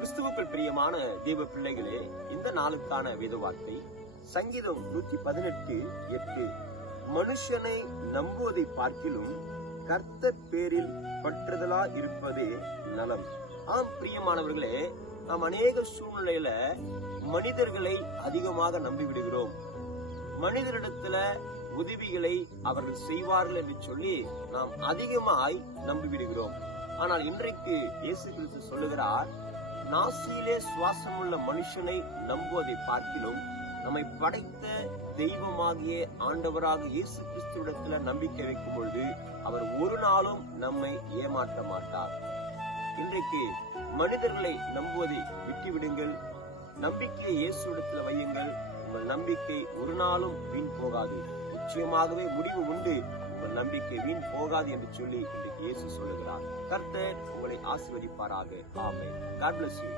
கிறிஸ்துவுக்குள் பிரியமான தேவ பிள்ளைகளே, இந்த நாளுக்கான வேத வார்த்தை சங்கீதம் 118:8. மனுஷனை நம்புவதை பார்க்கிலும் கர்த்தர் பேரில் பற்றுதலா இருப்பதே நலம். ஆம் பிரியமானவர்களே, நாம் அநேக சூழ்நிலையில மனிதர்களை அதிகமாக நம்பிவிடுகிறோம். மனிதரிடத்துல உதவிகளை அவர்கள் செய்வார்கள் என்று சொல்லி நாம் அதிகமாய் நம்பிவிடுகிறோம். ஆனால் இன்றைக்கு இயேசு கிறிஸ்து சொல்லுகிறார், நாசியிலே சுவாசமுள்ள மனுஷனை நம்புவதை பார்க்கிலும் நம்மை படைத்த தெய்வமாகிய ஆண்டவராக இயேசு கிறிஸ்துவிடத்துல நம்பிக்கை வைக்கும் பொழுது அவர் ஒரு நாளும் நம்மை ஏமாற்ற மாட்டார். இன்றைக்கு மனிதர்களை நம்புவதை விட்டுவிடுங்கள். நம்பிக்கையை இயேசுவிடத்துல வையுங்கள். உங்கள் நம்பிக்கை ஒரு நாளும் வீண் போகாது. நிச்சயமாகவே முடிவு உண்டு. உங்கள் நம்பிக்கை வீண் போகாது என்று சொல்லி இன்றைக்கு இயேசு சொல்லுகிறார். கர்த்தர் உங்களை ஆசீர்வதிப்பாராக. ஆமென். God bless you.